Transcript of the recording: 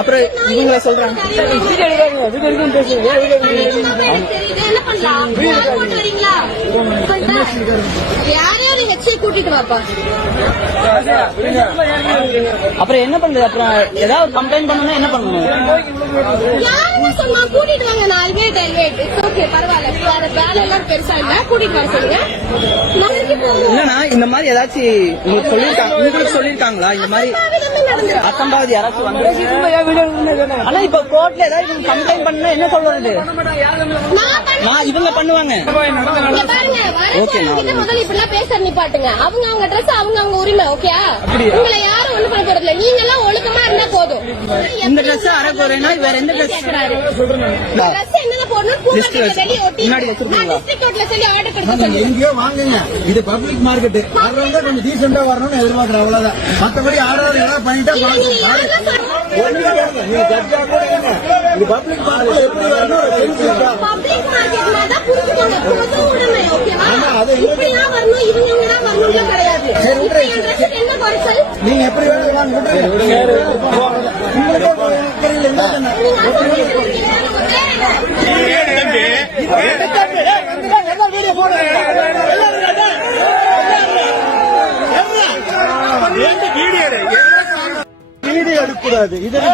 அப்புறம் இவங்கள சொல்றாங்க கூட்டிட்டு வாப்பா. அப்புறம் என்ன பண்றது? அப்புறம் ஏதாவது கம்ப்ளைண்ட் பண்ணணும், என்ன பண்ணணும்? யாருன்னு சொன்னா கூட்டிட்டு வாங்க. நான் ஓகே பரவாயில்ல, வேலை எல்லாம் பெருசா இல்ல, கூட்டிட்டு வர சொல்லுங்க. இல்லன்னா இந்த மாதிரி ஏதாச்சும் உங்களுக்கு சொல்லிருக்காங்களா? இந்த மாதிரி அசம்பாவித யாராச்சும் வந்து ஆனா இப்ப கோர்ட்ல ஏதாவது கம்ப்ளைண்ட் பண்ணா என்ன சொல்றது? இவங்க பண்ணுவாங்க. முதல்ல இப்படிலாம் பேச நிப்பாட்டுங்க. அவங்க ட்ரெஸ் அவங்க உரிமை. ஓகே, உங்களை யாரும் ஒண்ணு பண்ண போறது இல்ல. நீங்க எல்லாம் ஒழுக்கமா இருந்தா போதும். இந்த ட்ரெஸ் அரை போறேன்னா வேற எந்த ட்ரெஸ் என்ன போடணும்? எங்கேயோ வாங்குங்க. இது பப்ளிக் மார்க்கெட். வர்றவங்க கொஞ்சம் டீசெண்டா வரணும்னு எதிர்பார்க்கறேன், அவ்வளவுதான். மத்தபடி யாராவது ஏதாவது பண்ணிட்டா நீங்க ஜட்ஜா கூட இது பப்ளிக் மார்க்கெட் எப்படி வரணும்? பப்ளிக் மார்க்கெட்ல தான் புரிஞ்சுக்கோங்க. பொது உடைமை. ஓகேவா? இப்படிலாம் வரணும், இவங்க தான் வரணும் கிடையாது. என்ன குறைச்சல்? நீங்க எப்படி வேணும் வீடியோ எடுக்கக்கூடாது. இதெல்லாம்